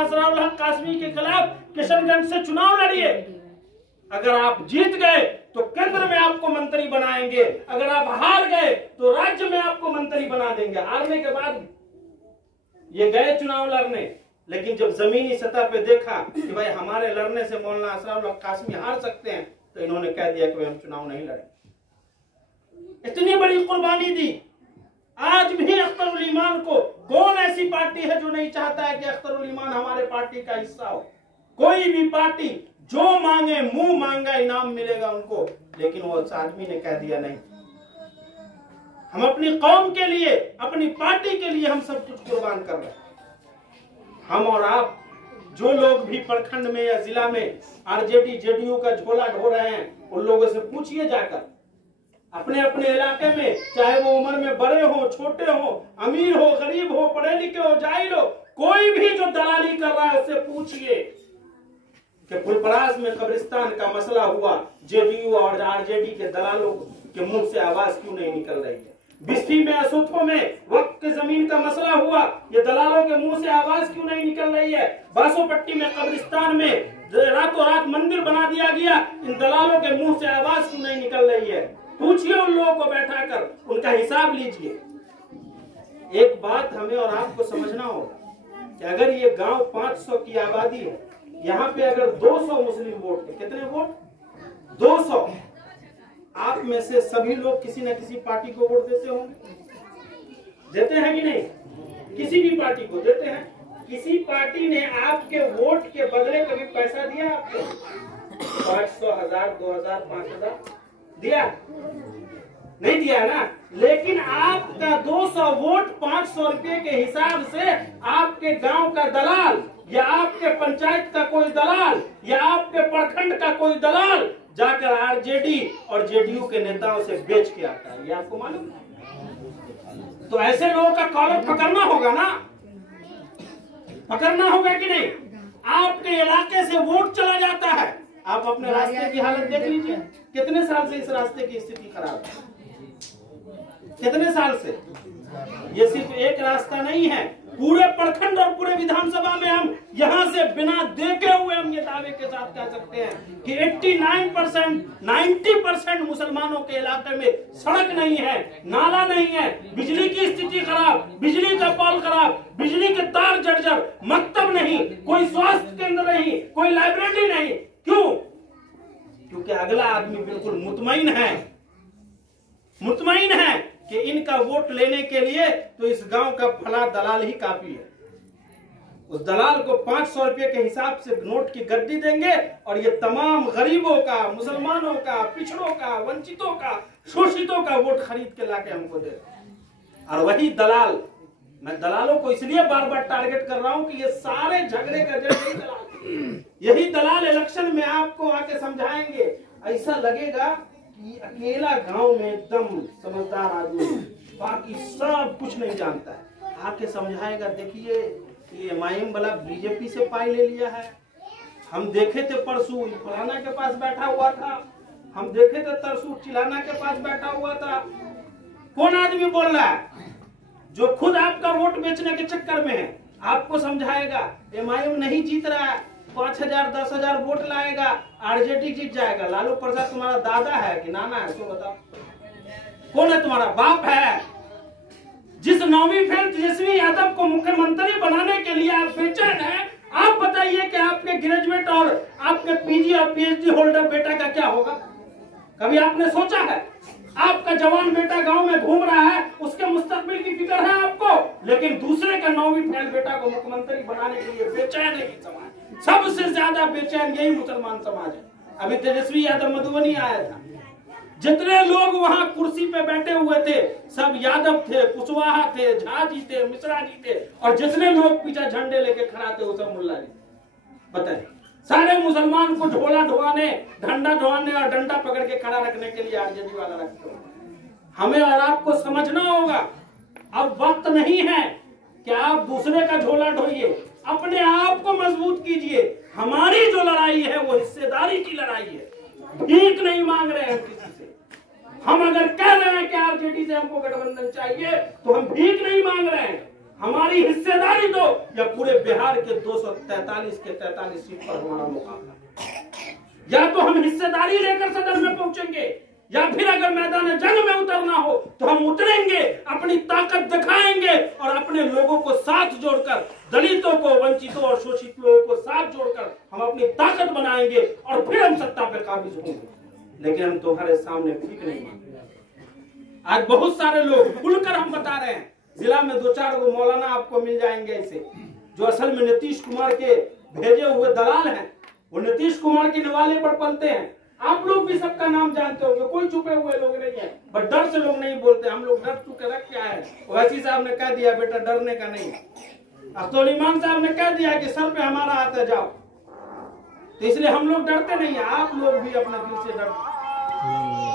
असराउल हक कासमी के खिलाफ किशनगंज से चुनाव लड़िए। अगर आप जीत गए तो केंद्र में आपको मंत्री बनाएंगे, अगर आप हार गए तो राज्य में आपको मंत्री बना देंगे। हारने के बाद ये गए चुनाव लड़ने, लेकिन जब जमीनी सतह पे देखा कि भाई हमारे लड़ने से मौलाना असराउल हक कासमी हार सकते हैं, तो इन्होंने कह दिया कि हम चुनाव नहीं लड़ेंगे। इतनी बड़ी कुर्बानी दी। आज भी अख्तरुल ईमान को, कौन ऐसी पार्टी है जो नहीं चाहता है कि अख्तरुल ईमान हमारे पार्टी का हिस्सा हो? कोई भी पार्टी जो मांगे, मुंह मांगा इनाम मिलेगा उनको, लेकिन वो आदमी ने कह दिया नहीं, हम अपनी कौम के लिए, अपनी पार्टी के लिए हम सब कुछ कुर्बान कर रहे हैं। हम और आप जो लोग भी प्रखंड में या जिला में आरजेडी जेडीयू का झोला ढो रहे हैं, उन लोगों से पूछिए जाकर अपने अपने इलाके में, चाहे वो उम्र में बड़े हो, छोटे हो, अमीर हो, गरीब हो, पढ़े लिखे हो, जाहिल हो, कोई भी जो दलाली कर रहा है उससे पूछिए कि फुलपरास में कब्रिस्तान का मसला हुआ, जेडीयू और आरजेडी के दलालों के मुंह से आवाज क्यों नहीं निकल रही है? बिस्फी में, असुथो में वक्त के जमीन का मसला हुआ, ये दलालों के मुंह से आवाज क्यों नहीं निकल रही है? बासोपट्टी में कब्रिस्तान में रातों रात मंदिर बना दिया गया, इन दलालों के मुंह से आवाज क्यों नहीं निकल रही है? पूछिए उन लोगों को बैठाकर, उनका हिसाब लीजिए। एक बात हमें और आपको समझना होगा कि अगर ये गांव 500 की आबादी है, यहाँ पे अगर 200 मुस्लिम वोट है, कितने वोट? 200। आप में से सभी लोग किसी न किसी पार्टी को वोट देते होंगे, देते हैं कि नहीं? किसी भी पार्टी को देते हैं। किसी पार्टी ने आपके वोट के बदले कभी पैसा दिया आपको? 500, 1000, 2000, 5000 दिया? नहीं दिया ना। लेकिन आपका 200 वोट 500 रुपए के हिसाब से आपके गांव का दलाल या आपके पंचायत का कोई दलाल या आपके प्रखंड का कोई दलाल जाकर आरजेडी और जेडीयू के नेताओं से बेच के आता है। ये आपको मालूम है? तो ऐसे लोगों का कॉलर पकड़ना होगा ना, पकड़ना होगा कि नहीं? आपके इलाके से वोट चला जाता है। आप अपने रास्ते की हालत देख लीजिए, कितने साल से इस रास्ते की स्थिति खराब है? कितने साल से? ये सिर्फ एक रास्ता नहीं है, पूरे प्रखंड और पूरे विधानसभा में हम यहाँ से बिना देखे हुए हम ये दावे के साथ कह सकते हैं कि 89%, 90% मुसलमानों के इलाके में सड़क नहीं है, नाला नहीं है, बिजली की स्थिति खराब, बिजली का पोल खराब, बिजली के तार जर्जर, मकतब नहीं, कोई स्वास्थ्य केंद्र नहीं, कोई लाइब्रेरी नहीं। क्यों? क्योंकि अगला आदमी बिल्कुल मुतमईन है कि इनका वोट लेने के लिए तो इस गांव का फला दलाल ही काफी है। उस दलाल को 500 रुपए के हिसाब से नोट की गद्दी देंगे और ये तमाम गरीबों का, मुसलमानों का, पिछड़ों का, वंचितों का, शोषितों का वोट खरीद के लाके हमको दे। और वही दलाल, मैं दलालों को इसलिए बार बार टारगेट कर रहा हूं कि ये सारे झगड़े का जड़ यही दलाल इलेक्शन में आपको आके समझाएंगे। ऐसा लगेगा कि अकेला गांव में एकदम समझदार आदमी, बाकी सब कुछ नहीं जानता है, आके समझाएगा। देखिए ये एमआईएम वाला बीजेपी से पाई ले लिया है, हम देखे थे परसों फलाना के पास बैठा हुआ था, हम देखे थे तरसू चिलाना के पास बैठा हुआ था। कौन आदमी बोल रहा है? जो खुद आपका वोट बेचने के चक्कर में है। आपको समझाएगा एमआईएम नहीं जीत रहा है, 5000 10,000 वोट लाएगा, आरजेडी जीत जाएगा। लालू प्रसाद तुम्हारा दादा है कि नाना है? तो बताओ कौन है? तुम्हारा बाप है। जिस 9वीं फेल तेजस्वी यादव को मुख्यमंत्री बनाने के लिए आप बेचैन हैं, आप बताइए कि आपके ग्रेजुएट और आपके पीजी और पीएचडी होल्डर बेटा का क्या होगा? कभी आपने सोचा है? आपका जवान बेटा गांव में घूम रहा है, उसके मुस्तकबिल की फिक्र है आपको, लेकिन दूसरे का 9वीं फेल बेटा को मुख्यमंत्री बनाने के लिए बेचैन है ये समाज। सबसे ज्यादा बेचैन यही मुसलमान समाज है। अभी तेजस्वी यादव मधुबनी आया था, जितने लोग वहां कुर्सी पे बैठे हुए थे सब यादव थे, कुशवाहा थे, झा जी थे, मिश्रा जी थे, और जितने लोग पीछे झंडे लेके खड़ा थे वो सब मुल्ला जी। बताइए, सारे मुसलमान को झोला ढोवाने, डंडा ढोवाने और डंडा पकड़ के खड़ा रखने के लिए आरजेडी वाला रखते हो। हमें और आपको समझना होगा, अब वक्त नहीं है कि आप दूसरे का झोला ढोइए, अपने आप को मजबूत कीजिए। हमारी जो लड़ाई है वो हिस्सेदारी की लड़ाई है, भीख नहीं मांग रहे हैं किसी से। हम अगर कह रहे हैं कि आरजेडी से हमको गठबंधन चाहिए तो हम भीख नहीं मांग रहे हैं, हमारी हिस्सेदारी दो, या पूरे बिहार के 243 के 43 सीट पर हमारा मुकाबला। या तो हम हिस्सेदारी लेकर सदन में पहुंचेंगे, या फिर अगर मैदान जंग में उतरना हो तो हम उतरेंगे, अपनी ताकत दिखाएंगे और अपने लोगों को साथ जोड़कर, दलितों को, वंचितों और शोषित लोगों को साथ जोड़कर हम अपनी ताकत बनाएंगे और फिर हम सत्ता पे काबिज होंगे। लेकिन हम तुम्हारे सामने भीख नहीं मांगेंगे। आज बहुत सारे लोग खुलकर हम बता रहे हैं, जिला में 2-4 गो मौलाना आपको मिल जाएंगे ऐसे, जो असल में नीतीश कुमार के भेजे हुए दलाल हैं। वो नीतीश कुमार के निवाले पर पलते हैं। आप लोग भी सबका नाम जानते होंगे, कोई छुपे हुए लोग नहीं है, बट डर से लोग नहीं बोलते। हम लोग डर चुके रख के आए। ओवैसी साहब ने कह दिया बेटा डरने का नहीं। अब्दुल इमाम साहब ने कह दिया कि सर पे हमारा हाथ है, जाओ। तो इसलिए हम लोग डरते नहीं है। आप लोग भी अपने दिल से डरते।